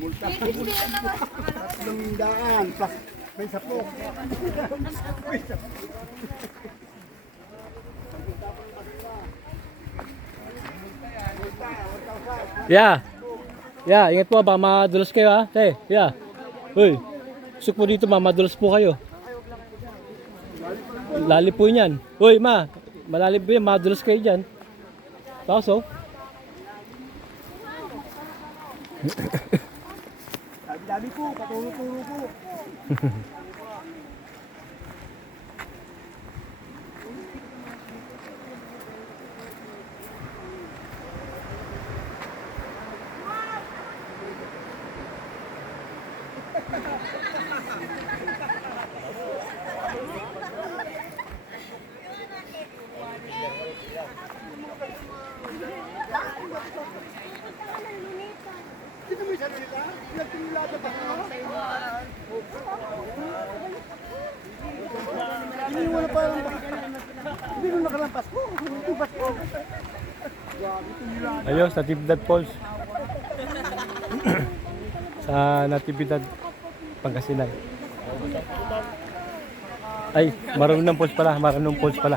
Multa. 300 plus may sapok. Yeah. Yeah, ingat po, baka madulas kayo ha. Hey, yeah. Uy, usok po dito, madulas po kayo. Lalim po yan. Uy, malalim po yan, madulas kayo dyan. Tapos, oh. Dami po, paturo-turo po. Sino mo sabi nila? Nagtinulada pa ko? Hindi mo na parang hindi mo nakalampas po. Hindi pas po. Ayos, Natividad Falls. Sa Natividad, Pangasinan. Ay, Marunong Falls pala, Marunong Falls pala.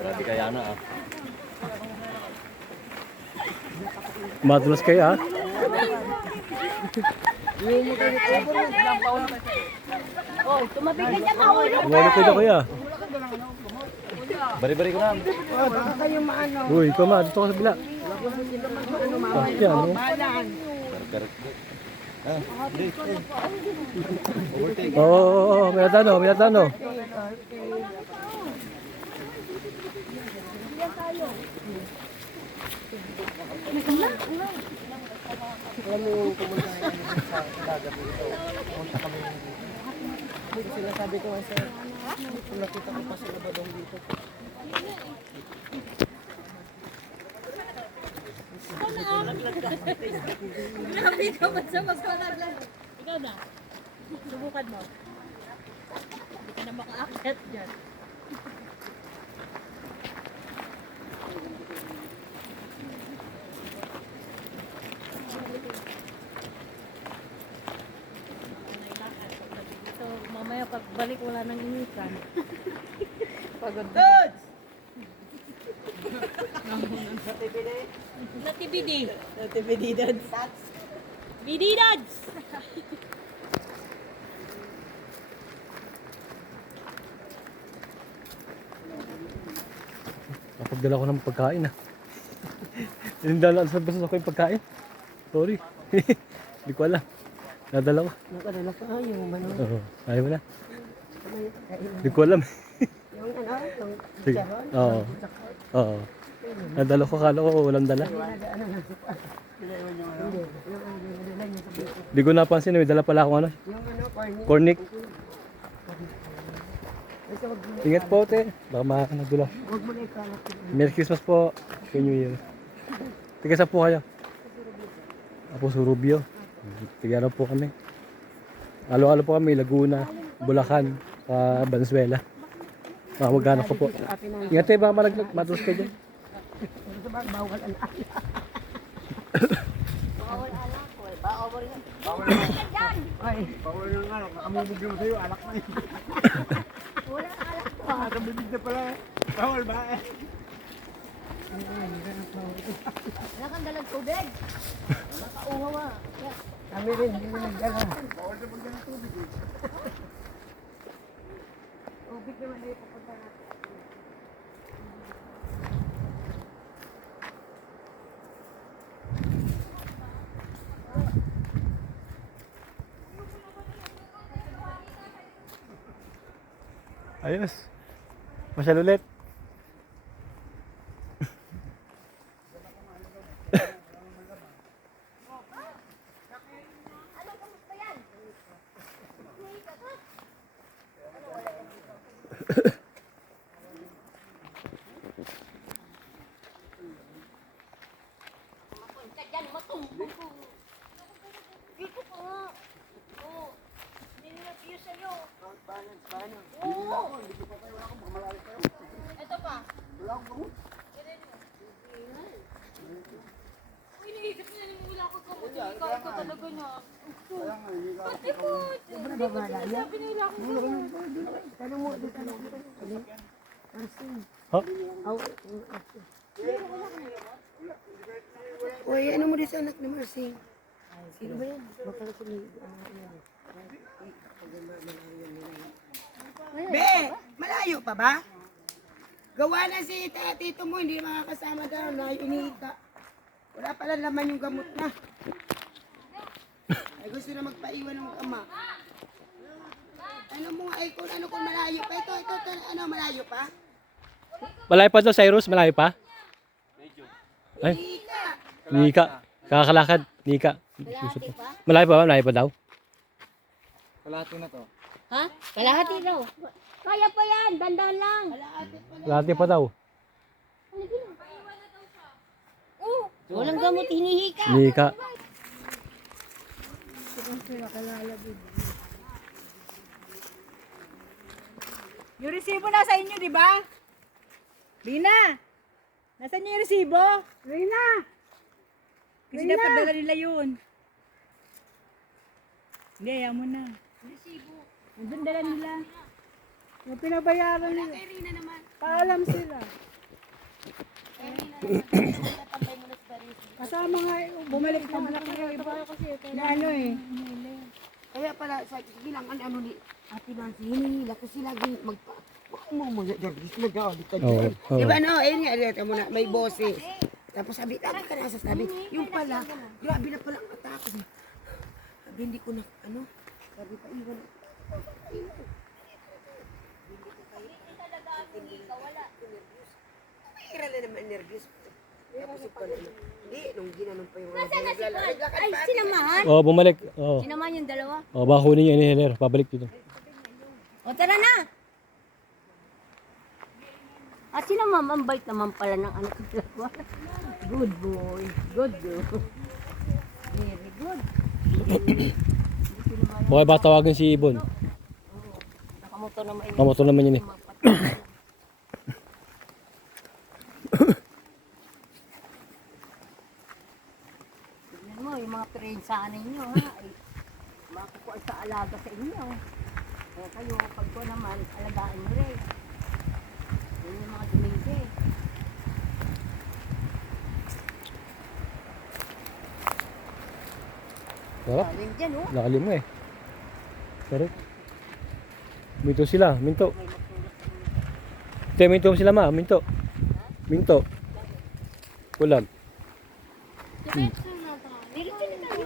Grabe kaya na ah. Madulas kayo ha. Oh, tumabigay ka mahulog. Umano kayo na kuya. Bari-bari ko lang. Baka kayo maano. Uy, ikaw ma, dito ka sa bila. Yan, oh. Oo, may natano, may natano. Sinasabi ko nga sir, nakita ko pa sila ba dito. Grabe ka ba sa magpalaglag? Ikaw na. Subukan mo. Hindi ka na maka-akit dyan. So, mamaya pagbalik wala nang inisan. Pagod. Dudes! Natibidi. Natibidi dads. Bidi dads. Napagdala ko ng pagkain ah. Hinindala sa basta ako yung pagkain. Sorry. Hindi ko alam. Nadala ko. Nakadala pa yung ano. Oo, ayaw mo na. Hindi ko alam. Yung ano, yung Sige. Oo. Oo. Nadala ko, kala ko walang dala. Hindi ko napansin, may dala pala akong ano. yung ano, Cornic. basta wag mo, Ingat po, te. Baka makakanadulo. wag mo na ikalat. Merry Christmas po. Happy New Year. Tiga saan po kayo? Apo Surubio. Tiga po kami. Alo-alo po kami, Laguna, Bulacan, Valenzuela. Mga mag-anak ko po. Ingat tayo, baka malaglag. Matos kayo dyan. Bawal ang Bawal ng alak. Nakamumog naman sa'yo. Alak na yun. Wala alak ko. Nakabibig na pala. Bawal ba eh? Wala kang dalag tubig. Nakauhaw ah. Kami rin, hindi na nagdala. Bawal na magdala ng tubig eh. Tubig naman ay pupunta natin. Ayos. Masyal ulit. talaga niya. Kaya nga, hindi ka Ate po, sabi nila akong Tanong mo, tanong mo. Ha? Uy, ano mo din sa anak ni Marcy? Sino ba yan? Baka na sila. Be, malayo pa ba? Gawa na si tito mo, hindi makakasama daw na iniika. Wala pala laman yung gamot na. Ay gusto na magpaiwan ng ama. Ano mo, ay kung ano kung malayo pa. Ito, ano, malayo pa? Malayo pa daw, Cyrus? Malayo pa? Ay, Iniika. Nika. Kakakalakad. Nika. kalahati pa. Malayo pa ba? Malayo pa daw? Kalahati na to. Ha? Kalahati daw. Kaya pa yan, dandan lang. Kalahati pa daw. Walang gamot, hinihika. Nika. Yung resibo nasa inyo, di ba? Lina! Nasaan yung resibo? Lina! Kasi dapat dala nila yun. Hindi, ayaw mo na. Resibo. Nandun dala nila. Yung pinabayaran nila. Paalam sila. Kasama nga, bumalik na anak ko yung iba. Na ano eh. Kaya pala, sa bilang ano ni Ate Nancy, hinihila kasi lagi magpa... Baka mo nag-agis, nag-agis ka Oo. dyan. Oo. Diba no, ayun nga, dito mo na, may boses. Tapos sabi, tama ka na sasabi. Yung pala, grabe na pala ang atake. Sabi, hindi ko na, ano, sabi pa, iwan. Mahira na naman, nervous. Tapos yung pala, hindi, nung ginanon pa yung... Naglalakad Ay, pa. sinamahan. Oh, bumalik. Oh. Sinamahan yung dalawa. Oh, baka kunin yung inhaler. Pabalik dito. O, tara na. At sinamam, ang bait naman pala ng anak ko dalawa. Good boy. Good girl. Very good. Okay ba tawagin si Ibon? Nakamotor naman yun. Mamotor naman yun eh. Tignan mo, yung mga prensa ninyo, ha? Ay, makukuha sa alaga sa inyo. Kaya kayo, pag ko naman, alagaan mo rin. Yun yung mga dumingge. Sarap. Galing dyan, oh. Lakalim mo eh. Sarap. Minto sila. Minto. Te, minto sila ma. Minto. Minto. Kulag.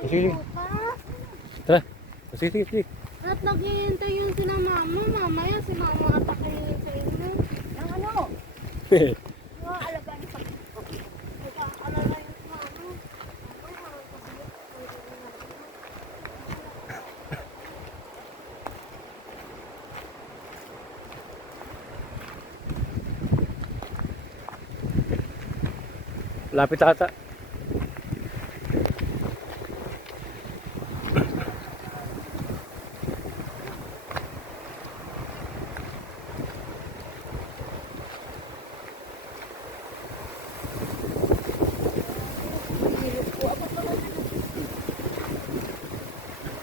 Sige. Tara. Sige, sige, sige. At naghihintay yun sila mama. Mamaya si mama at pakingin sa inyo. Ang ano? Mga alagaan sa Alala yung mama. Lapit ata.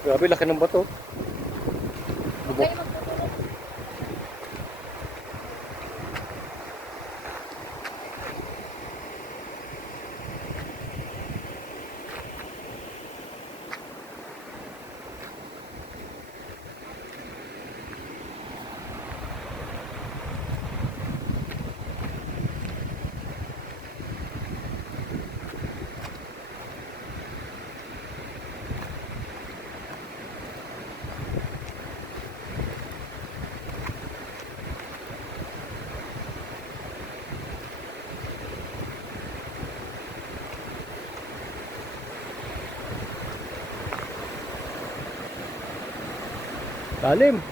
Grabe, laki ng bato. Bubok. Lalim.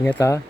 Ingat ha.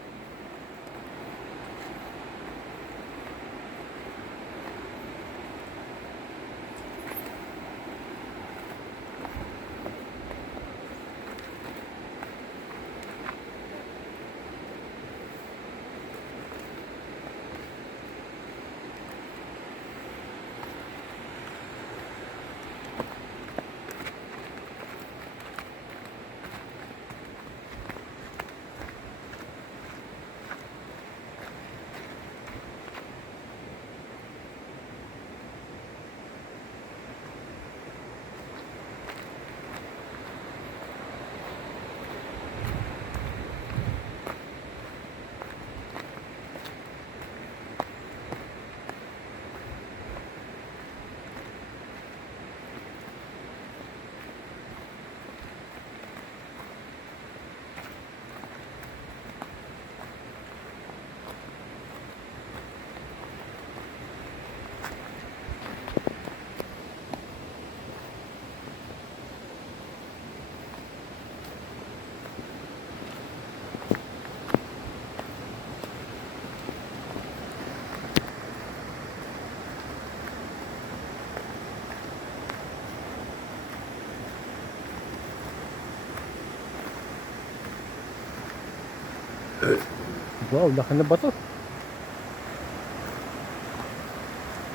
Wow, laki na ba to?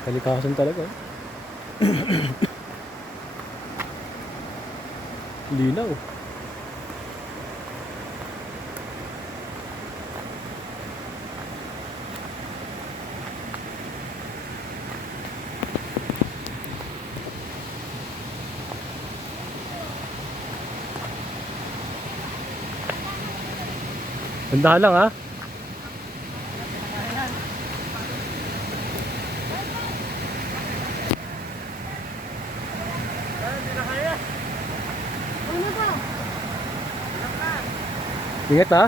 Kalikasan talaga. Linaw. Tanda lang ha. Ingat ha.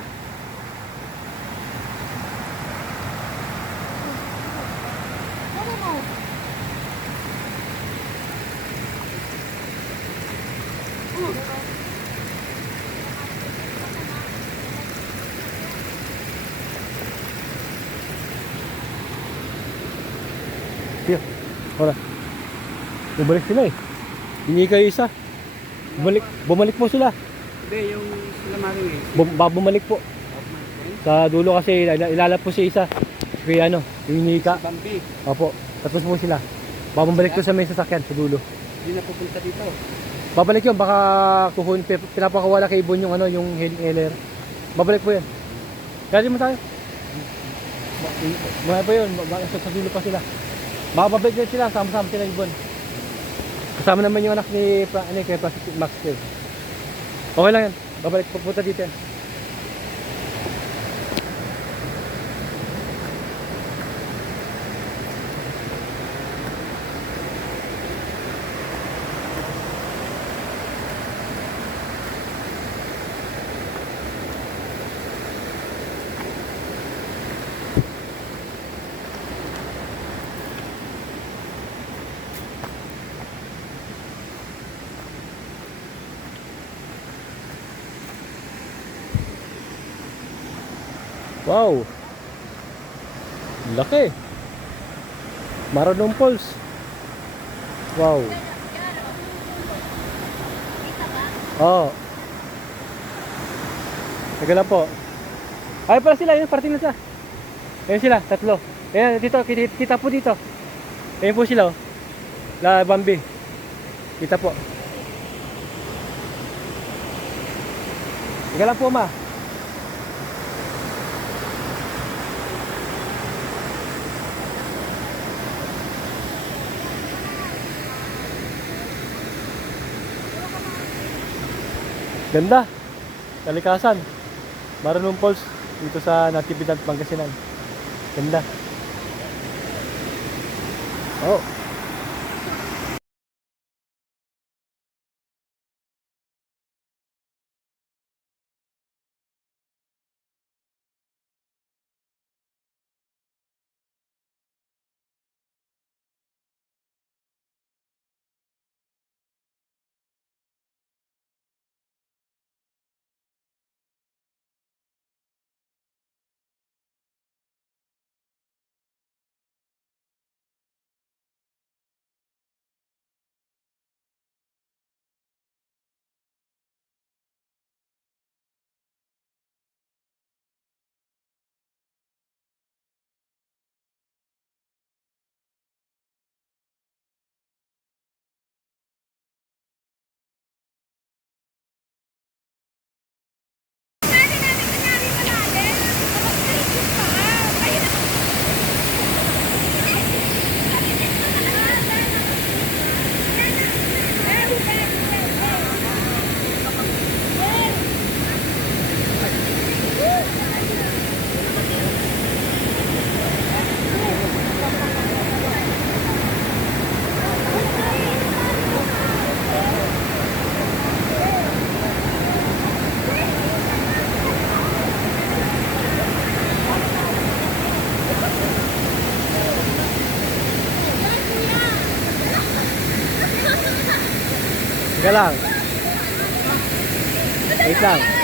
Tiyo, wala. Bumalik sila eh. Hindi kayo isa. Bumalik po sila. Hindi, yung sila Maring eh. Bumalik po. Sa dulo kasi ilalap po si isa. Kaya ano, yung hinika. Bambi, Opo, tapos po sila. Babalik to sa may sasakyan sa dulo. hindi na pupunta dito. Babalik yun, baka pinapakawala kay Ibon yung ano, yung hailing ailer. Babalik po yan. Galing mo tayo. Mga pa yun, sa dulo pa sila. Baka babalik din sila, sama-sama sila Ibon. Kasama naman yung anak ni kay Pacific Max Cave. Okay lang yan, babalik, pupunta dito yan. Wow! Laki! Maranong Falls. Wow! Oo. Teka lang po. Ay pala sila, yun, parating na sila. Ayun sila, tatlo. Ayan, dito, kita po dito. Ayun po sila, oh. La Bambi. Kita po. Teka lang po, ma. Ganda. Kalikasan. Maranong Falls dito sa Natividad, Pangasinan. Ganda. Oh. Teka lang. Wait lang.